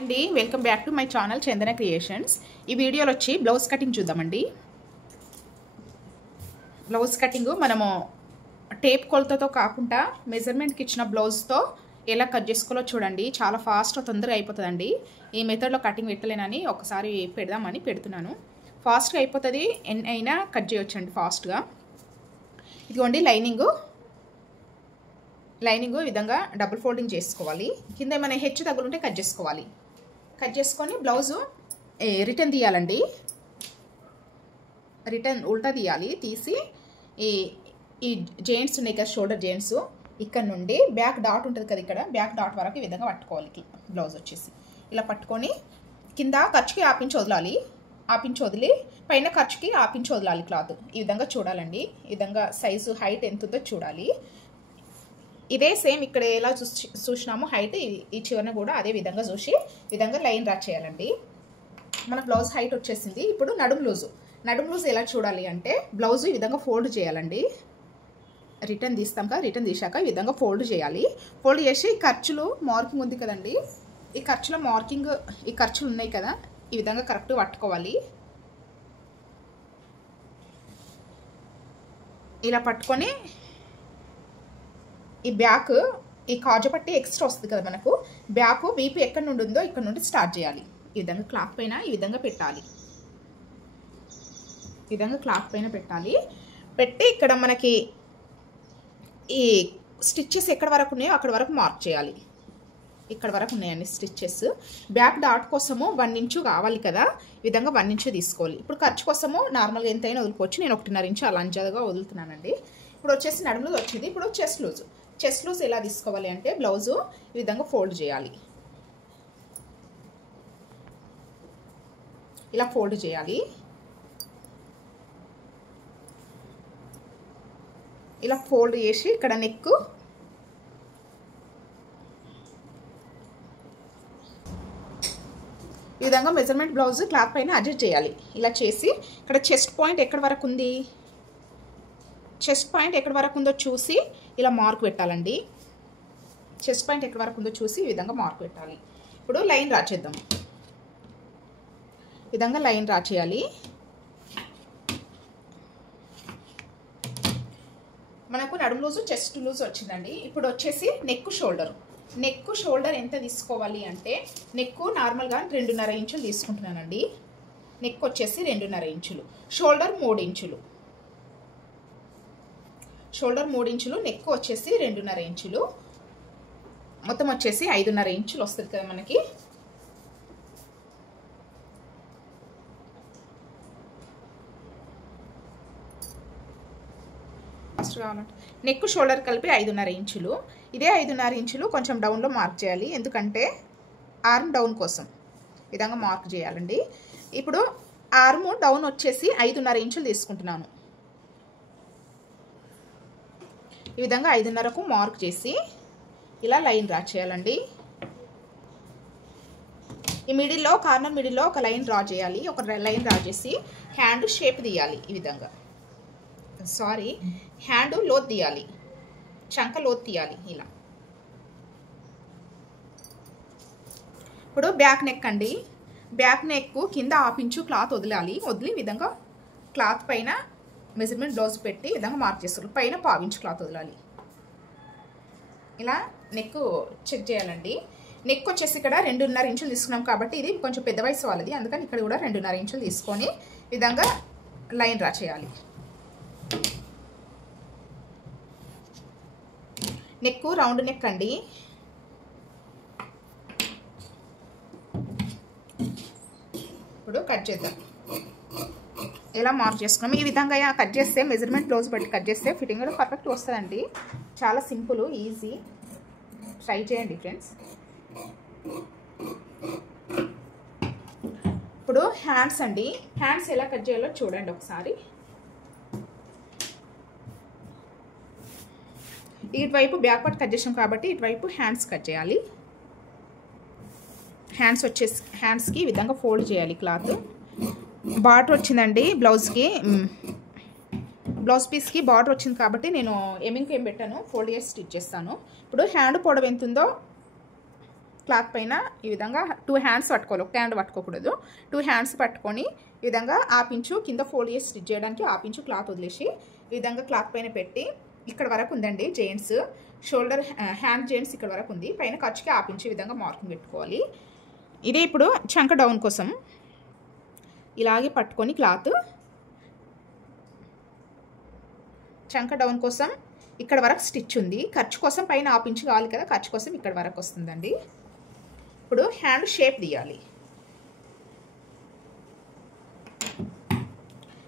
అండి welcome back to my channel Chandana creations. ఈ వీడియోలో వచ్చి బ్లౌజ్ కటింగ్ చూద్దామండి. బ్లౌజ్ కటింగ్ మనము టేప్ కొలతతో కాకుండా మెజర్మెంట్కి ఇచ్చిన బ్లౌజ్తో ఎలా కట్ చేసుకోవాలో చూడండి. చాలా ఫాస్ట్గా తొందరగా అయిపోతుందండి. ఈ మెథడ్లో కటింగ్ పెట్టలేనని ఒకసారి పెడదామని పెడుతున్నాను. ఫాస్ట్గా అయిపోతుంది, అయినా కట్ చేయొచ్చండి ఫాస్ట్గా. ఇదిగోండి లైనింగ్ ఈ విధంగా డబుల్ ఫోల్డింగ్ చేసుకోవాలి. కింద ఏమైనా హెచ్చు తగ్గులుంటే కట్ చేసుకోవాలి. కట్ చేసుకొని బ్లౌజు రిటర్న్ తీయాలండి. రిటర్న్ ఉల్టా తీయాలి. తీసి ఈ జెయింట్స్ ఉన్నాయి కదా, షోల్డర్ జెయింట్స్, ఇక్కడ నుండి బ్యాక్ డాట్ ఉంటుంది కదా, ఇక్కడ బ్యాక్ డాట్ వరకు ఈ విధంగా పట్టుకోవాలి. బ్లౌజ్ వచ్చేసి ఇలా పట్టుకొని కింద ఖర్చుకి ఆపించి వదలాలి. ఆపించి వదిలి పైన ఖర్చుకి ఆపించి వదలాలి. క్లాత్ ఈ విధంగా చూడాలండి. ఈ విధంగా సైజు హైట్ ఎంత ఉందో చూడాలి. ఇదే సేమ్ ఇక్కడ ఎలా చూసినామో హైట్ ఈ చివరన కూడా అదే విధంగా చూసి విధంగా లైన్ డ్రా చేయాలండి. మన బ్లౌజ్ హైట్ వచ్చేసింది. ఇప్పుడు నడుము లూజ్ ఎలా చూడాలి అంటే బ్లౌజ్ ఈ విధంగా ఫోల్డ్ చేయాలండి. రిటర్న్ తీస్తాం కదా, రిటర్న్ తీసాక ఈ విధంగా ఫోల్డ్ చేయాలి. ఫోల్డ్ చేసి ఖర్చులు మార్కింగ్ ఉంది కదండి, ఈ ఖర్చుల మార్కింగ్, ఈ ఖర్చులు ఉన్నాయి కదా, ఈ విధంగా కరెక్ట్ పట్టుకోవాలి. ఇలా పట్టుకొని ఈ బ్యాక్, ఈ కాజపట్టి ఎక్స్ట్రా వస్తుంది కదా మనకు, బ్యాక్ వీపు ఎక్కడి నుండి ఉందో ఇక్కడ నుండి స్టార్ట్ చేయాలి. ఈ విధంగా క్లాత్ పైన ఈ విధంగా పెట్టాలి. ఈ విధంగా క్లాత్ పైన పెట్టాలి. పెట్టి ఇక్కడ మనకి ఈ స్టిచ్చెస్ ఎక్కడ వరకు ఉన్నాయో అక్కడ వరకు మార్క్ చేయాలి. ఇక్కడ వరకు ఉన్నాయండి స్టిచ్చెస్. బ్యాక్ డాట్ కోసము 1 ఇంచు కావాలి కదా, ఈ విధంగా 1 ఇంచు తీసుకోవాలి. ఇప్పుడు ఖర్చు కోసము నార్మల్గా ఎంతైనా వదులుకోవచ్చు. నేను 1.5 ఇంచు అలా అంజాదుగా వదులుతున్నానండి. ఇప్పుడు వచ్చేసి నడుము లూజ్ వచ్చింది. ఇప్పుడు చెస్ట్ లూజ్ ఎలా తీసుకోవాలి అంటే బ్లౌజు ఈ విధంగా ఫోల్డ్ చేయాలి. ఇలా ఫోల్డ్ చేయాలి. ఇలా ఫోల్డ్ చేసి ఇక్కడ నెక్, ఈ విధంగా మెజర్మెంట్ బ్లౌజ్ క్లాత్ పైన అడ్జస్ట్ చేయాలి. ఇలా చేసి ఇక్కడ చెస్ట్ పాయింట్ ఎక్కడ వరకు ఉంది, చెస్ట్ పాయింట్ ఎక్కడ వరకు ఉందో చూసి ఇలా మార్క్ పెట్టాలండి. చెస్ట్ పాయింట్ ఎక్కడ వరకు ఉందో చూసి ఈ విధంగా మార్క్ పెట్టాలి. ఇప్పుడు లైన్ డ్రా చేద్దాం. ఈ విధంగా లైన్ డ్రా చేయాలి. మనకు నడుము లూజు, చెస్ట్ లూజ్ వచ్చిందండి. ఇప్పుడు వచ్చేసి నెక్ షోల్డర్ ఎంత తీసుకోవాలి అంటే, నెక్ నార్మల్గా 2.5 ఇంచులు తీసుకుంటున్నానండి. నెక్ వచ్చేసి 2.5 ఇంచులు, షోల్డర్ 3 ఇంచులు. షోల్డర్ 3 ఇంచులు, నెక్ వచ్చేసి 2.5 ఇంచులు, మొత్తం వచ్చేసి 5.5 ఇంచులు వస్తుంది కదా మనకి. ఫస్ట్ కావాలంటే నెక్ షోల్డర్ కలిపి 5.5 ఇంచులు. ఇదే 5.5 ఇంచులు కొంచెం డౌన్లో మార్క్ చేయాలి, ఎందుకంటే ఆర్మ్ డౌన్ కోసం ఈ విధంగా మార్క్ చేయాలండి. ఇప్పుడు ఆర్మ్ డౌన్ వచ్చేసి 5.5 ఇంచులు తీసుకుంటున్నాను. ఈ విధంగా 5.5కు మార్క్ చేసి ఇలా లైన్ డ్రా చేయాలండి. ఈ మిడిల్లో, కార్నర్ మిడిల్లో ఒక లైన్ డ్రా చేయాలి. ఒక లైన్ డ్రా చేసి హ్యాండ్ షేప్ తీయాలి. ఈ విధంగా హ్యాండ్ లోత్ తీయాలి, చంక లోత్ తీయాలి. ఇలా ఇప్పుడు బ్యాక్ నెక్ అండి. బ్యాక్ నెక్ కింద 1/2 ఇంచు క్లాత్ వదిలి ఈ విధంగా క్లాత్ పైన మెజర్మెంట్ బ్లౌజ్ పెట్టి ఈ విధంగా మార్క్ చేస్తారు. పైన 1/2 ఇంచు క్లాత్ వదలాలి. ఇలా నెక్ చెక్ చేయాలండి. నెక్ వచ్చేసి ఇక్కడ 2.5 ఇంచులు తీసుకున్నాం కాబట్టి ఇది కొంచెం పెద్ద వయసు వాళ్ళది, అందుకని ఇక్కడ కూడా 2.5 ఇంచులు తీసుకొని ఈ విధంగా లైన్ డ్రా చేయాలి. నెక్ రౌండ్ నెక్ అండి. ఇప్పుడు కట్ చేద్దాం. ఎలా మార్క్ చేసుకున్నాం ఈ విధంగా కట్ చేస్తే, మెజర్మెంట్ బ్లౌజ్ బట్టి కట్ చేస్తే ఫిట్టింగ్ కూడా పర్ఫెక్ట్ వస్తుందండి. చాలా సింపుల్, ఈజీ. ట్రై చేయండి ఫ్రెండ్స్. ఇప్పుడు హ్యాండ్స్ అండి. హ్యాండ్స్ ఎలా కట్ చేయాలో చూడండి ఒకసారి. ఇటువైపు బ్యాక్ పార్ట్ కట్ చేసాం కాబట్టి ఇటువైపు హ్యాండ్స్ కట్ చేయాలి. హ్యాండ్స్ వచ్చేసి హ్యాండ్స్కి ఈ విధంగా ఫోల్డ్ చేయాలి. క్లాత్ బార్డర్ వచ్చిందండి బ్లౌజ్కి, బ్లౌజ్ పీస్కి బార్డర్ వచ్చింది కాబట్టి నేను ఏం పెట్టాను, ఫోల్డ్ చేసి స్టిచ్ చేస్తాను. ఇప్పుడు హ్యాండ్ పొడవు ఎంత ఉందో క్లాత్ పైన ఈ విధంగా 2 హ్యాండ్స్ పట్టుకోవాలి, ఒక హ్యాండ్ పట్టుకోకూడదు. 2 హ్యాండ్స్ పట్టుకొని ఈ విధంగా ఆపించు కింద ఫోల్డ్ చేసి స్టిచ్ చేయడానికి ఆపించు క్లాత్ వదిలేసి ఈ విధంగా క్లాత్ పైన పెట్టి ఇక్కడ వరకు ఉందండి జెయింట్స్, షోల్డర్ హ్యాండ్ జెయింట్స్ ఇక్కడ వరకు ఉంది. పైన ఖర్చుకి ఆపించి ఈ విధంగా మార్కింగ్ పెట్టుకోవాలి. ఇదే ఇప్పుడు చంక డౌన్ కోసం ఇలాగే పట్టుకొని క్లాత్ చంక డౌన్ కోసం ఇక్కడ వరకు స్టిచ్ ఉంది. ఖర్చు కోసం పైన ఆపించి కావాలి కదా, ఖర్చు కోసం ఇక్కడ వరకు వస్తుందండి. ఇప్పుడు హ్యాండ్ షేప్ తీయాలి.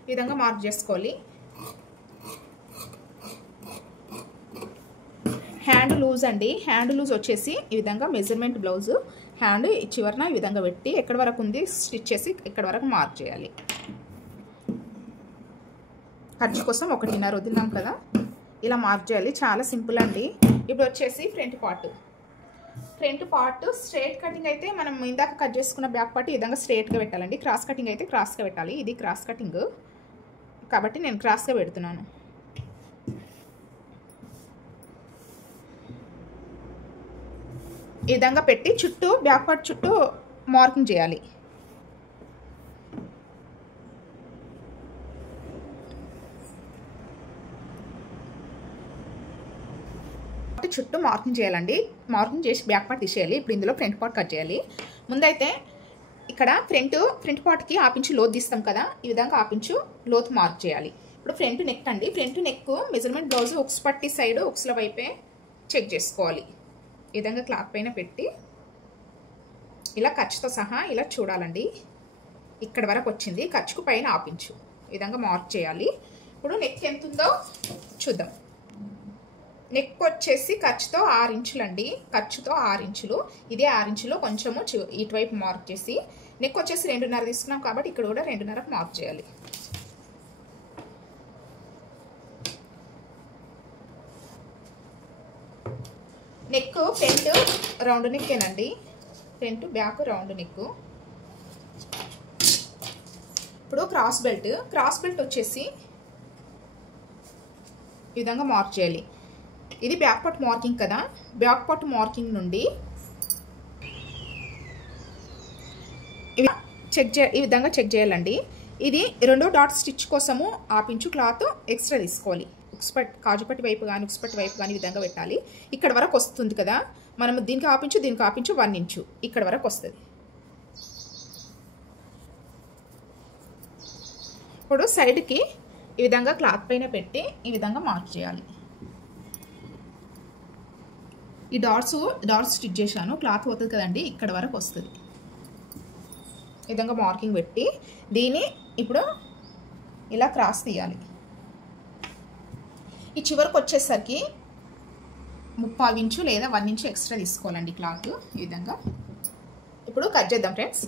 ఈ విధంగా మార్క్ చేసుకోవాలి. హ్యాండ్ లూజ్ అండి, హ్యాండ్ లూజ్ వచ్చేసి ఈ విధంగా మెజర్మెంట్ బ్లౌజ్ హ్యాండ్ చివరన ఈ విధంగా పెట్టి ఎక్కడి వరకు ఉంది స్టిచ్ చేసి ఇక్కడ వరకు మార్క్ చేయాలి. ఖర్చు కోసం 1.5 వదిలినాం కదా, ఇలా మార్క్ చేయాలి. చాలా సింపుల్ అండి. ఇప్పుడు వచ్చేసి ఫ్రంట్ పార్ట్ స్ట్రైట్ కటింగ్ అయితే మనం ఇందాక కట్ చేసుకున్న బ్యాక్ పార్ట్ ఈ విధంగా స్ట్రైట్గా పెట్టాలండి. క్రాస్ కటింగ్ అయితే క్రాస్గా పెట్టాలి. ఇది క్రాస్ కటింగ్ కాబట్టి నేను క్రాస్గా పెడుతున్నాను. ఈ విధంగా పెట్టి చుట్టూ బ్యాక్ పార్ట్ చుట్టూ మార్కింగ్ చేయాలి. చుట్టూ మార్కింగ్ చేయాలండి. మార్కింగ్ చేసి బ్యాక్ పార్ట్ తీసేయాలి. ఇప్పుడు ఇందులో ఫ్రంట్ పార్ట్ కట్ చేయాలి. ముందైతే ఇక్కడ ఫ్రంట్ పార్ట్కి ఆపించి లోతు తీస్తాం కదా, ఈ విధంగా ఆపించు లోతు మార్క్ చేయాలి. ఇప్పుడు ఫ్రంట్ నెక్ అండి, ఫ్రంట్ నెక్ మెజర్మెంట్ బ్లౌజ్ ఉక్స్ పట్టి సైడ్ ఉక్స్ల వైపే చెక్ చేసుకోవాలి. ఈ విధంగా క్లాత్ పైన పెట్టి ఇలా ఖర్చుతో సహా ఇలా చూడాలండి. ఇక్కడ వరకు వచ్చింది, ఖర్చుకు పైన ఆపించు ఈ విధంగా మార్క్ చేయాలి. ఇప్పుడు నెక్ ఎంత ఉందో చూద్దాం. నెక్ వచ్చేసి ఖర్చుతో 6 ఇంచులు అండి, ఖర్చుతో 6 ఇంచులు. ఇదే 6 ఇంచులో కొంచెము ఇటువైపు మార్క్ చేసి నెక్ వచ్చేసి 2.5 తీసుకున్నాం కాబట్టి ఇక్కడ కూడా 2.5కు మార్క్ చేయాలి. నెక్ ఫ్రంట్ రౌండ్ నెక్కేనండి, ఫ్రంట్ బ్యాక్ రౌండ్ నెక్. ఇప్పుడు క్రాస్ బెల్ట్ వచ్చేసి ఈ విధంగా మార్క్ చేయాలి. ఇది బ్యాక్ పార్ట్ మార్కింగ్ కదా, బ్యాక్ పార్ట్ మార్కింగ్ నుండి ఈ విధంగా చెక్ చేయాలండి. ఇది 2వ డాట్ స్టిచ్ కోసము ఆపించు క్లాత్ ఎక్స్ట్రా తీసుకోవాలి. కాజుపట్టి వైపు కానీ ఉక్స్పట్టి వైపు కానీ ఈ విధంగా పెట్టాలి. ఇక్కడ వరకు వస్తుంది కదా, మనం దీనికి ఆపించు 1 ఇంచు ఇక్కడ వరకు వస్తుంది. ఇప్పుడు సైడ్కి ఈ విధంగా క్లాత్ పైన పెట్టి ఈ విధంగా మార్క్ చేయాలి. ఈ డాట్స్ స్టిచ్ చేశాను, క్లాత్ పోతుంది కదండి, ఇక్కడ వరకు వస్తుంది. ఈ విధంగా మార్కింగ్ పెట్టి దీన్ని ఇప్పుడు ఇలా క్రాస్ తీయాలి. ఈ చివరికి వచ్చేసరికి 3/4 ఇంచు లేదా 1 ఇంచు ఎక్స్ట్రా తీసుకోవాలండి క్లాత్. ఈ విధంగా ఇప్పుడు కట్ చేద్దాం ఫ్రెండ్స్.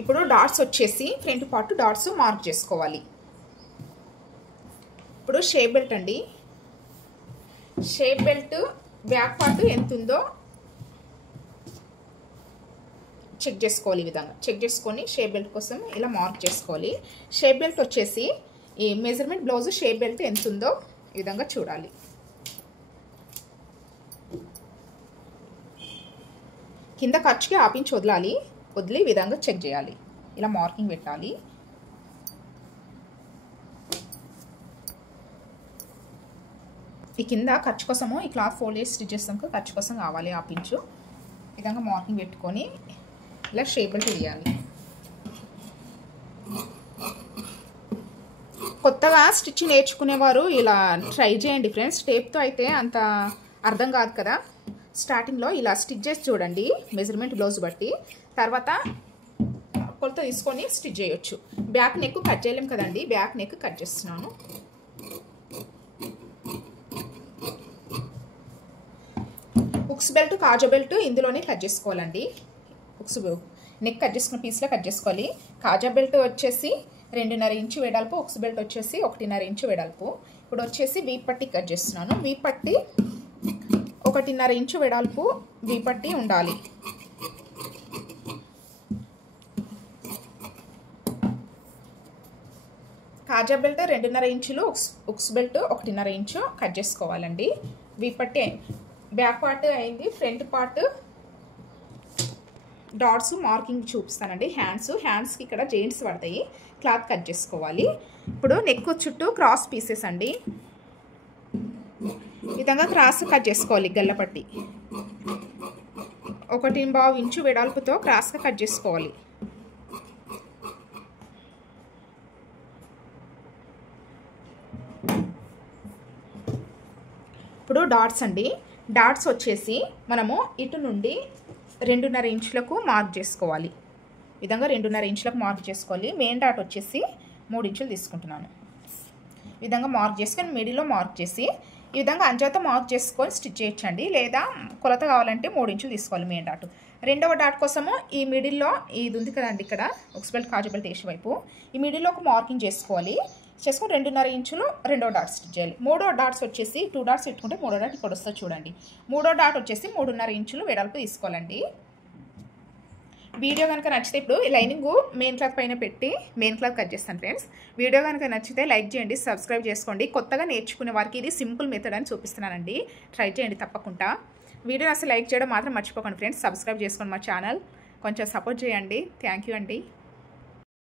ఇప్పుడు డాట్స్ వచ్చేసి ఫ్రంట్ పార్ట్ డాట్స్ మార్క్ చేసుకోవాలి. ఇప్పుడు షేప్ బెల్ట్ అండి, షేప్ బెల్ట్ బ్యాక్ పార్ట్ ఎంత ఉందో చెక్ చేసుకోవాలి. ఈ విధంగా చెక్ చేసుకొని షేప్ బెల్ట్ కోసం ఇలా మార్క్ చేసుకోవాలి. షేప్ బెల్ట్ వచ్చేసి ఈ మెజర్మెంట్ బ్లౌజ్ షేప్ బెల్ట్ ఎంత ఉందో ఈ విధంగా చూడాలి. కింద ఖర్చుకి ఆపించి వదిలి ఈ విధంగా చెక్ చేయాలి. ఇలా మార్కింగ్ పెట్టాలి. ఈ కింద ఖర్చు కోసము ఈ క్లాత్ ఫోల్డ్ చేసి స్టిచ్ చేస్తాం, ఖర్చు కోసం కావాలి ఆపించు. ఈ విధంగా మార్కింగ్ పెట్టుకొని ఇలా షేప్ బెల్ట్ వేయాలి. కొత్తగా స్టిచ్ నేర్చుకునేవారు ఇలా ట్రై చేయండి ఫ్రెండ్స్. టేప్తో అయితే అంత అర్థం కాదు కదా. స్టార్టింగ్లో ఇలా స్టిచ్ చేసి చూడండి మెజర్మెంట్ బ్లౌజ్ బట్టి, తర్వాత కొలత తీసుకొని స్టిచ్ చేయొచ్చు. బ్యాక్ నెక్ కట్ చేయలేం కదండి, బ్యాక్ నెక్ కట్ చేస్తున్నాను. ఉక్స్ బెల్ట్ కాజా బెల్ట్ ఇందులోనే కట్ చేసుకోవాలండి. ఉక్స్ నెక్ కట్ చేసుకున్న పీస్లో కట్ చేసుకోవాలి. కాజా బెల్ట్ వచ్చేసి 2.5 ఇంచు వెడల్పు, ఉక్స్ బెల్ట్ వచ్చేసి 1.5 ఇంచు వెడల్పు. ఇప్పుడు వచ్చేసి వీప్ పట్టి కట్ చేస్తున్నాను. వీప్ పట్టి 1.5 ఇంచు వెడల్పు వీపట్టి ఉండాలి. కాజా బెల్ట్ 2.5 ఇంచులు, ఉక్స్ బెల్ట్ 1.5 ఇంచు కట్ చేసుకోవాలండి. వీపట్టి బ్యాక్ పార్ట్ అయింది. ఫ్రంట్ పార్ట్ డాట్స్ మార్కింగ్ చూపిస్తానండి. హ్యాండ్స్కి ఇక్కడ జెయింట్స్ పడతాయి. క్లాత్ కట్ చేసుకోవాలి. ఇప్పుడు నెక్ చుట్టూ క్రాస్ పీసెస్ అండి. ఈ విధంగా క్రాస్ కట్ చేసుకోవాలి. గల్లపట్టి 1.25 ఇంచు వెడల్పుతో క్రాస్గా కట్ చేసుకోవాలి. ఇప్పుడు డాట్స్ అండి. డాట్స్ వచ్చేసి మనము ఇటు నుండి 2.5 ఇంచులకు మార్క్ చేసుకోవాలి. ఈ విధంగా 2.5 ఇంచులకు మార్క్ చేసుకోవాలి. మెయిన్ డాట్ వచ్చేసి 3 ఇంచులు తీసుకుంటున్నాను. ఈ విధంగా మార్క్ చేసుకొని మిడిల్లో మార్క్ చేసి ఈ విధంగా అంజాతో మార్క్ చేసుకొని స్టిచ్ చేయొచ్చండి. లేదా కొలత కావాలంటే 3 ఇంచులు తీసుకోవాలి మెయిన్ డాట్. రెండవ డాట్ కోసము ఈ మిడిల్లో ఇది ఉంది కదండి, ఇక్కడ ఉక్స్ బెల్ట్ కాజా బెల్ట్ వేసే వైపు ఈ మిడిల్లో ఒక మార్కింగ్ చేసుకోవాలి. చేసుకొని 2.5 ఇంచులు రెండో డాట్ స్టిచ్ చేయాలి. మూడో డాట్స్ వచ్చేసి 2 డాట్స్ పెట్టుకుంటే మూడో డాట్ ఇక్కడ వస్తుంది చూడండి. మూడో డాట్ వచ్చేసి 3.5 ఇంచులు వెడల్పు తీసుకోవాలండి. వీడియో కనుక నచ్చితే ఇప్పుడు లైనింగ్ మెయిన్ క్లాత్ పైన పెట్టి మెయిన్ క్లాత్ కట్ చేస్తాను ఫ్రెండ్స్. వీడియో కనుక నచ్చితే లైక్ చేయండి, సబ్స్క్రైబ్ చేసుకోండి. కొత్తగా నేర్చుకునే వారికి ఇది సింపుల్ మెథడ్ అని చూపిస్తున్నానండి. ట్రై చేయండి తప్పకుండా. వీడియోని అసలు లైక్ చేయడం మాత్రం మర్చిపోకండి ఫ్రెండ్స్. సబ్స్క్రైబ్ చేసుకోండి మా ఛానల్. కొంచెం సపోర్ట్ చేయండి. థ్యాంక్ యూ అండి.